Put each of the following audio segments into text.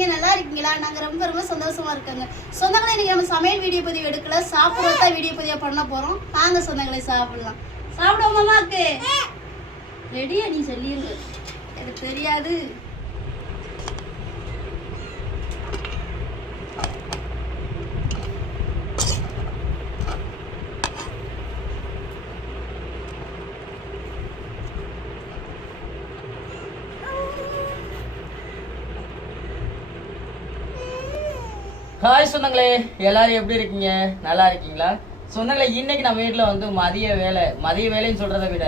இருக்கீங்க நல்லா இருக்கீங்களா? நாங்க ரொம்ப ரொம்ப சந்தோஷமா இருக்கோங்க. சொந்தங்களே இன்னைக்கு நம்ம சமையல் வீடியோ பதிவு எடுக்கல. சாப்பிடுறதா வீடியோ பதிவு பண்ண போறோம். வாங்க சொந்தங்களே சாப்பிடலாம். சாப்பிடுவோம் மாமாக்கு ரெடியா நீ சொல்லிருங்க எனக்கு தெரியாது. ஹாய் சொந்தங்களே. எல்லாரும் எப்படி இருக்கீங்க? நல்லா இருக்கீங்களா? சொந்தங்களே இன்னைக்கு நம்ம வீட்டில் வந்து மதிய வேலை. மதிய வேலைன்னு சொல்றதை விட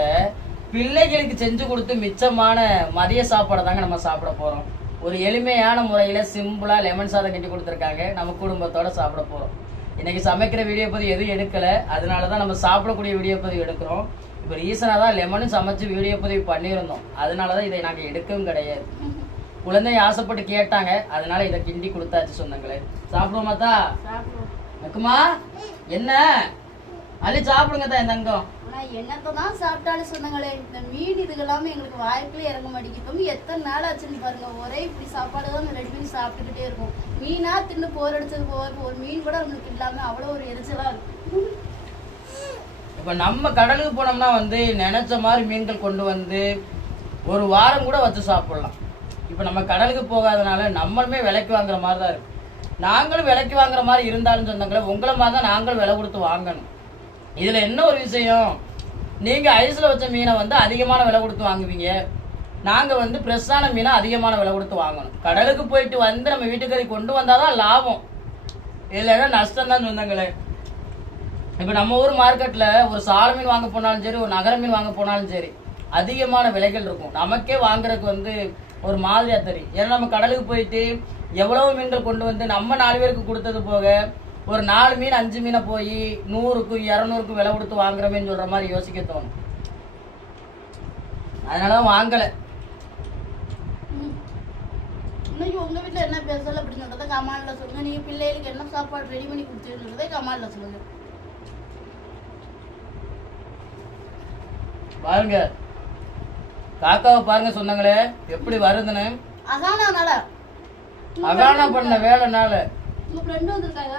பிள்ளைகளுக்கு செஞ்சு கொடுத்து மிச்சமான மதிய சாப்பாடை தாங்க நம்ம சாப்பிட போறோம். ஒரு எளிமையான முறையில சிம்பிளா லெமன் சாதம் கட்டி கொடுத்துருக்காங்க. நம்ம குடும்பத்தோட சாப்பிட போறோம். இன்னைக்கு சமைக்கிற வீடியோ பதிவு எதுவும் எடுக்கல. அதனால தான் நம்ம சாப்பிடக்கூடிய வீடியோ பதிவு எடுக்கிறோம். இப்போ ரீசனாக தான் லெமனும் சமைச்சு வீடியோ பதிவு பண்ணியிருந்தோம். அதனால தான் இதை நாங்கள் எடுக்கவும் கிடையாது. குழந்தை ஆசைப்பட்டு கேட்டாங்க. அதனால இதை கிண்டி கொடுத்தாச்சு சொந்தங்களே. சாப்பிடுவோம் நக்குமா? என்ன? அள்ளி சாப்பிடுங்க தான் என் தங்கம். ஆனா என்னத்தை தான் சாப்பிட்டாலும் சொந்தங்களே இந்த மீன் இதுகெல்லாமே எங்களுக்கு வாய்க்குள்ளே இறங்க மாட்டேங்குது எத்தனை நாள் ஆச்சுன்னு பாருங்க ஒரே இப்படி சாப்பாடு தான் ரெடி பண்ணி சாப்பிட்டுக்கிட்டே இருக்கும். மீனா தின்னு போர் அடிச்சது போக ஒரு மீன் கூட நம்மளுக்கு இல்லாம அவ்வளோ ஒரு எரிச்சலா இருக்கு. இப்போ நம்ம கடலுக்கு போனோம்னா வந்து நினைச்ச மாதிரி மீன்கள் கொண்டு வந்து ஒரு வாரம் கூட வச்சு சாப்பிடலாம். இப்போ நம்ம கடலுக்கு போகாதனால நம்மளுமே விலைக்கு வாங்குற மாதிரி தான் இருக்கு. நாங்களும் விலைக்கு வாங்குற மாதிரி இருந்தாலும் சொந்தங்களே உங்களை மாதிரி தான் நாங்களும் விலை கொடுத்து வாங்கணும். இதில் என்ன ஒரு விஷயம்? நீங்கள் ஐஸில் வச்ச மீனை வந்து அதிகமான விலை கொடுத்து வாங்குவீங்க. நாங்கள் வந்து ஃப்ரெஷ்ஷான மீனை அதிகமான விலை கொடுத்து வாங்கணும். கடலுக்கு போயிட்டு வந்து நம்ம வீட்டுக்கறி கொண்டு வந்தால் தான் லாபம். இல்லைன்னா நஷ்டம் தான் சொந்தங்களே. இப்போ நம்ம ஊர் மார்க்கெட்டில் ஒரு சால மீன் வாங்க போனாலும் சரி ஒரு நகர மீன் வாங்க போனாலும் சரி அதிகமான விலைகள் இருக்கும். நமக்கே வாங்குறதுக்கு வந்து ஒரு மாதிரியா தெரியும். ஏன்னா நம்ம கடலுக்கு போயிட்டு எவ்வளவு மீன்கள் கொண்டு வந்து நம்ம நாலு பேருக்கு கொடுத்தது போக ஒரு நாலு மீன் அஞ்சு மீனை போய் நூறுக்கும் இரநூறுக்கும் விலை கொடுத்து வாங்குறமேன்னு சொல்ற மாதிரி யோசிக்க தோணும். அதனால தான் வாங்கலை. இன்னைக்கு உங்க வீட்ல என்ன ஸ்பெஷல் அப்படின்னு சொல்றதை கமாண்ட்ல சொல்லுங்க. நீங்க பிள்ளைகளுக்கு என்ன சாப்பாடு ரெடி பண்ணி கொடுத்துருன்றதை கமாண்ட்ல சொல்லுங்க. பாருங்க காக்காவை பாருங்க சொன்னாங்களே எப்படி வருதுன்னு. அதானால அகானா பண்ண வேலைனால. உங்க ஃப்ரெண்டு வந்திருக்காங்க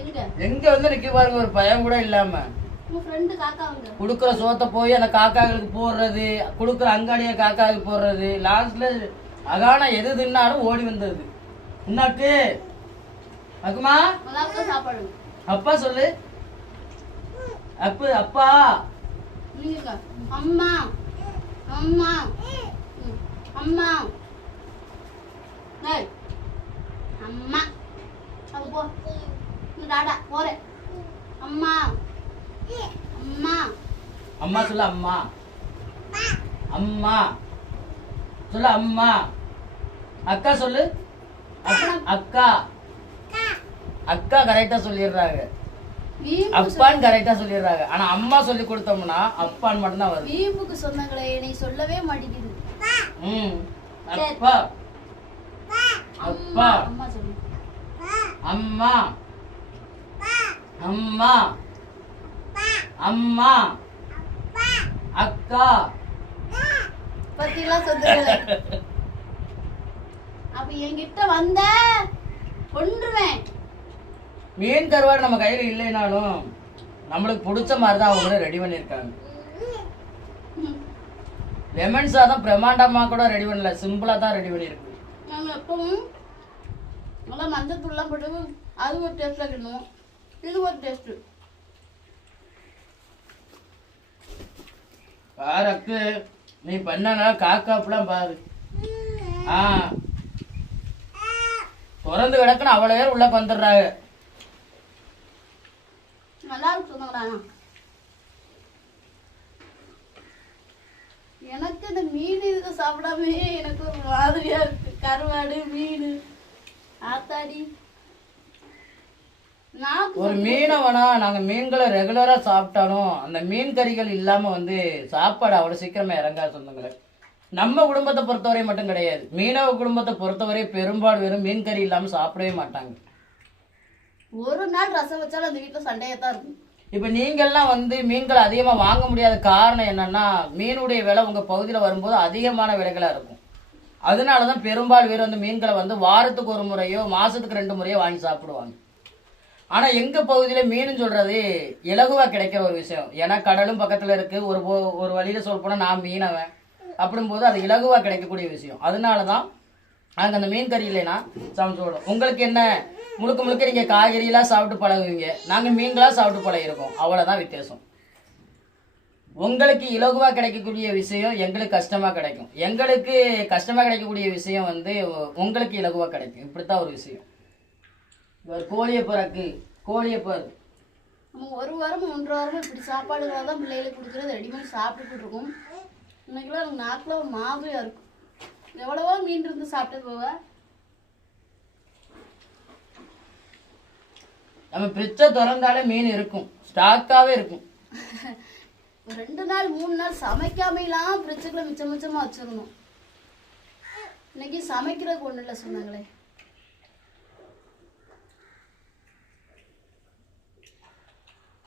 எங்க எங்க வந்து நிக்க பாருங்க ஒரு பயம் கூட இல்லாம. உங்க ஃப்ரெண்டு காக்கா வந்து. குடுக்குற சோத்தை போய் அந்த காக்காங்களுக்கு போடுறது குடுக்குற அங்காடிய காக்காவுக்கு போடுறது லாஸ்ட்ல அகானா எது தின்னாலும் ஓடி வந்தது. உன்னாக்கு அக்குமா? அப்பா சொல்லு. அப்பு அப்பா. நீங்க அம்மா. அம்மா. அம்மா. அம்மா. அது போ. இந்த டாடா போறேன் அம்மா. அம்மா. அம்மா சொல்லு அம்மா. அம்மா. சொல்லு அம்மா. அக்கா சொல்லு. அக்- அக்கா. அக்கா. கரெக்டா சொல்லிடுறாங்க. அப்பான்னு கரெக்டா சொல்லிடுறாங்க. ஆனா அம்மா சொல்லி கொடுத்தோம்னா அப்பான்னு மட்டும்தான் வருது. வீம்புக்கு சொந்தங்களே நீ சொல்லவே மாட்டேங்குது. ம். அப்பா. அப்பா. அம்மா சொல்லு. அம்மா. அம்மா. அம்மா. அக்கா. பத்திலாம் சொந்தங்களே. அப்ப என்கிட்ட வந்த கொன்றுவேன். மீன் கருவாடு நம்ம கையில இல்லைனாலும் நம்மளுக்கு பிடிச்ச மாதிரி தான் அவங்க ரெடி பண்ணியிருக்காங்க. லெமன் சாதம் பிரம்மாண்டமா கூட ரெடி பண்ணல சிம்பிளா தான் ரெடி பண்ணியிருக்கு. நாங்க எப்பவும் நல்லா மஞ்சள் தூள்லாம் போட்டு அது ஒரு டேஸ்ட்ல கிடணும். இது ஒரு டேஸ்ட் பாரு அக்கு நீ பண்ணனா காக்காப்புலாம் பாரு. ஆ. திறந்து கிடக்குன்னு அவ்வளோ பேர் உள்ள வந்துடுறாங்க. நல்லா இருக்கு சொன்னாங்களா எனக்கு இந்த மீன் இதுக்கு சாப்பிடாமே எனக்கு ஒரு மாதிரியா இருக்கு. கருவாடு மீன் ஆத்தாடி. ஒரு மீனை வேணா நாங்க மீன்களை ரெகுலரா சாப்பிட்டாலும் அந்த மீன் கறிகள் இல்லாம வந்து சாப்பாடு அவ்வளவு சீக்கிரமா இறங்காது சொந்தங்களே நம்ம குடும்பத்தை பொறுத்தவரை மட்டும் கிடையாது. மீனவ குடும்பத்தை பொறுத்தவரை பெரும்பாலும் வெறும் மீன் கறி இல்லாம சாப்பிடவே மாட்டாங்க. ஒரு நாள் ரசம் வச்சாலும் அந்த வீட்டில் சண்டையாக தான் இருக்கும். இப்போ நீங்கள்லாம் வந்து மீன்கள் அதிகமாக வாங்க முடியாத காரணம் என்னன்னா மீனுடைய விலை உங்கள் பகுதியில் வரும்போது அதிகமான விலைகளாக இருக்கும். அதனால தான் பெரும்பாலும் பேர் வந்து மீன்களை வந்து வாரத்துக்கு ஒரு முறையோ மாதத்துக்கு ரெண்டு முறையோ வாங்கி சாப்பிடுவாங்க. ஆனால் எங்கள் பகுதியில் மீன் சொல்கிறது இலகுவாக கிடைக்கிற ஒரு விஷயம். ஏன்னா கடலும் பக்கத்தில் இருக்குது ஒரு போ- ஒரு வழியில் சொல்ல நான் மீனவன் அப்படிங்கும்போது அது இலகுவாக கிடைக்கக்கூடிய விஷயம். அதனால தான் அங்கே அந்த மீன் கறி இல்லைன்னா சமைச்சு விடும் உங்களுக்கு என்ன முழுக்க முழுக்க நீங்க காய்கறியெல்லாம் சாப்பிட்டு பழகுவீங்க. நாங்க மீன்களா சாப்பிட்டு பழகிருக்கோம் அவ்வளவுதான் வித்தியாசம். உங்களுக்கு இலகுவா கிடைக்கக்கூடிய விஷயம் எங்களுக்கு கஷ்டமா கிடைக்கும். எங்களுக்கு கஷ்டமா கிடைக்கக்கூடிய விஷயம் வந்து உங்களுக்கு இலகுவா கிடைக்கும். இப்படித்தான் ஒரு விஷயம். ஒரு கோழியை பிறக்கு கோழியை பிறகு ஒரு வாரம் ஒன்றரை வாரமும் இப்படி சாப்பாடுகளாக தான் பிள்ளைகளுக்கு கொடுக்குறது. ரெடி பண்ணி சாப்பிட்டுட்டு இருக்கோம் இன்னைக்கெல்லாம் நாக்கில் ஒரு மாதிரியா இருக்கும் எவ்வளவோ மீன் இருந்து சாப்பிட்டு போவேன் நம்ம பிரிச்ச திறந்தாலே மீன் இருக்கும். ஸ்டாக்காவே இருக்கும். ரெண்டு நாள் மூணு நாள் சமைக்காமைலாம் ஃப்ரிட்ஜுக்குள்ள மிச்சம் மிச்சமாக வச்சிடணும். இன்னைக்கு சமைக்கிறதுக்கு ஒன்றும் இல்லை சொன்னாங்களே.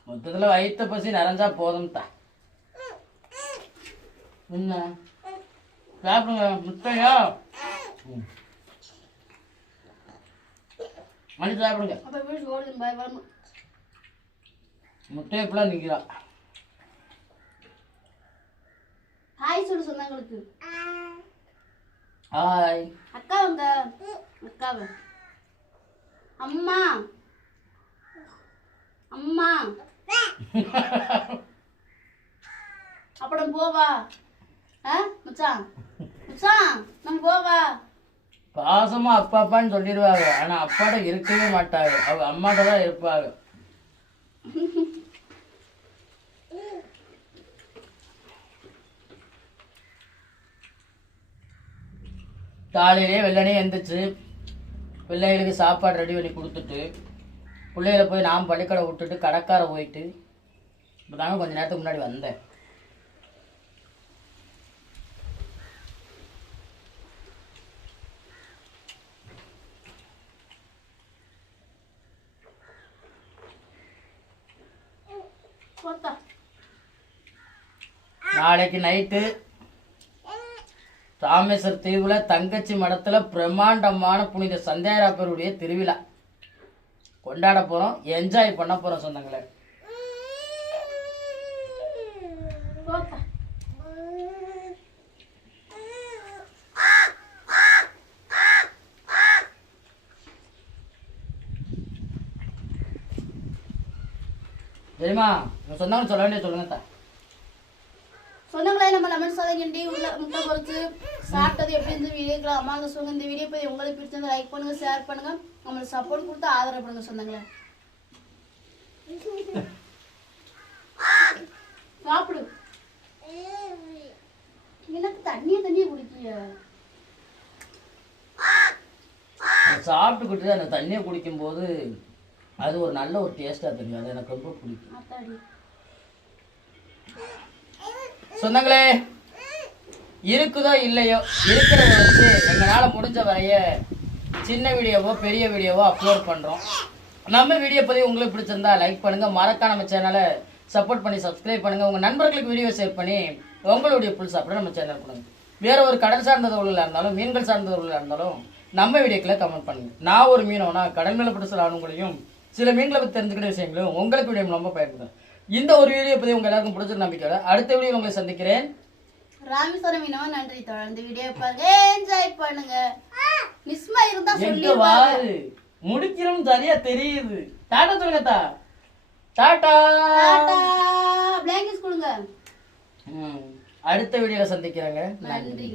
மொத்தத்துல வயிற்று பசி நிறைஞ்சா போதும் தான் என்ன? சாப்பிடுங்க முட்டையா? மணி சாப்பிடுங்க. அப்போ எப்படி சோறு பயப்படணும் முட்டை எப்படிலாம் நிற்கிறா ஹாய் சொல்லு சொன்னாங்களுக்கு ஹாய் அக்கா வந்த. அக்காவை அம்மா. அம்மா. அப்புறம் போவா. ஆ மச்சான். மச்சான் நம்ம போவா. பாசமா அப்பா அப்பான்னு சொல்லிடுவாங்க. ஆனா அப்பாட்ட இருக்கவே மாட்டாங்க. அவங்க அம்மாட்ட தான் இருப்பாங்க. காலையிலே வெள்ளனே எந்திரிச்சு பிள்ளைகளுக்கு சாப்பாடு ரெடி பண்ணி கொடுத்துட்டு பிள்ளைகளை போய் நான் பள்ளிக்கடை விட்டுட்டு கடைக்கார போயிட்டு இப்போ தாங்க கொஞ்சம் நேரத்துக்கு முன்னாடி வந்தேன். நாளைக்கு நைட்டு ராமேஸ்வர் தீவுல தங்கச்சி மடத்துல பிரம்மாண்டமான புனித சந்தியாராப்பருடைய திருவிழா. கொண்டாட போறோம். என்ஜாய் பண்ண போறோம் சொந்தங்களே. தெரியுமா? சொந்தங்கள் சொல்ல வேண்டிய சொல்லுங்க தா சொந்தங்களே நம்ம லெமன் சாதம் கிண்டி உள்ள முட்டை பொரிச்சு சாப்பிட்டது எப்படி இருந்து வீடியோக்களை அம்மாங்க சொல்லுங்க இந்த வீடியோ போய் உங்களுக்கு பிடிச்சிருந்தா லைக் பண்ணுங்க ஷேர் பண்ணுங்க. நம்மளுக்கு சப்போர்ட் கொடுத்து ஆதரவு பண்ணுங்க சொந்தங்களே. சாப்பிடு. எனக்கு தண்ணியை தண்ணியை குடிக்கல சாப்பிட்டுக்கிட்டு அந்த தண்ணியை குடிக்கும்போது அது ஒரு நல்ல ஒரு டேஸ்டா தெரியும். அது எனக்கு ரொம்ப பிடிக்கும். சொந்தங்களே இருக்குதோ இல்லையோ இருக்கிறத வச்சு எங்களால முடிஞ்ச வரைய சின்ன வீடியோவோ பெரிய வீடியோவோ அப்லோட் பண்றோம். நம்ம வீடியோ பத்தி உங்களுக்கு பிடிச்சிருந்தா லைக் பண்ணுங்க. மறக்காம நம்ம சேனலை சப்போர்ட் பண்ணி சப்ஸ்கிரைப் பண்ணுங்க. உங்க நண்பர்களுக்கு வீடியோ ஷேர் பண்ணி உங்களுடைய புல் சாப்பிட நம்ம சேனல் கொடுங்க. வேற ஒரு கடல் சார்ந்த தொழிலாக இருந்தாலும் மீன்கள் சார்ந்த தொழிலாக இருந்தாலும் நம்ம வீடியோக்களை கமெண்ட் பண்ணுங்க. நான் ஒரு மீனவனா கடல் மேல பட்டு சில மீன்களை பற்றி தெரிஞ்சுக்கிற விஷயங்களும் உங்களுக்கு வீடியோ ரொம்ப பயன்படும். இந்த ஒரு வீடியோ பத்தி உங்க எல்லாருக்கும் பிடிச்ச நம்பிக்கையோட அடுத்த வீடியோ உங்களை சந்திக்கிறேன். ராமேஸ்வரம் மீனவா நன்றி. தொடர்ந்து வீடியோ பாருங்க. என்ஜாய் பண்ணுங்க. மிஸ்மா இருந்தா சொல்லி வாரு? முடிக்கிறோம் சரியா தெரியுது. டாடா சொல்லுங்க தா. டாடா. பிளாங்கெட்ஸ் கொடுங்க. அடுத்த வீடியோல சந்திக்கிறேங்க. நன்றி.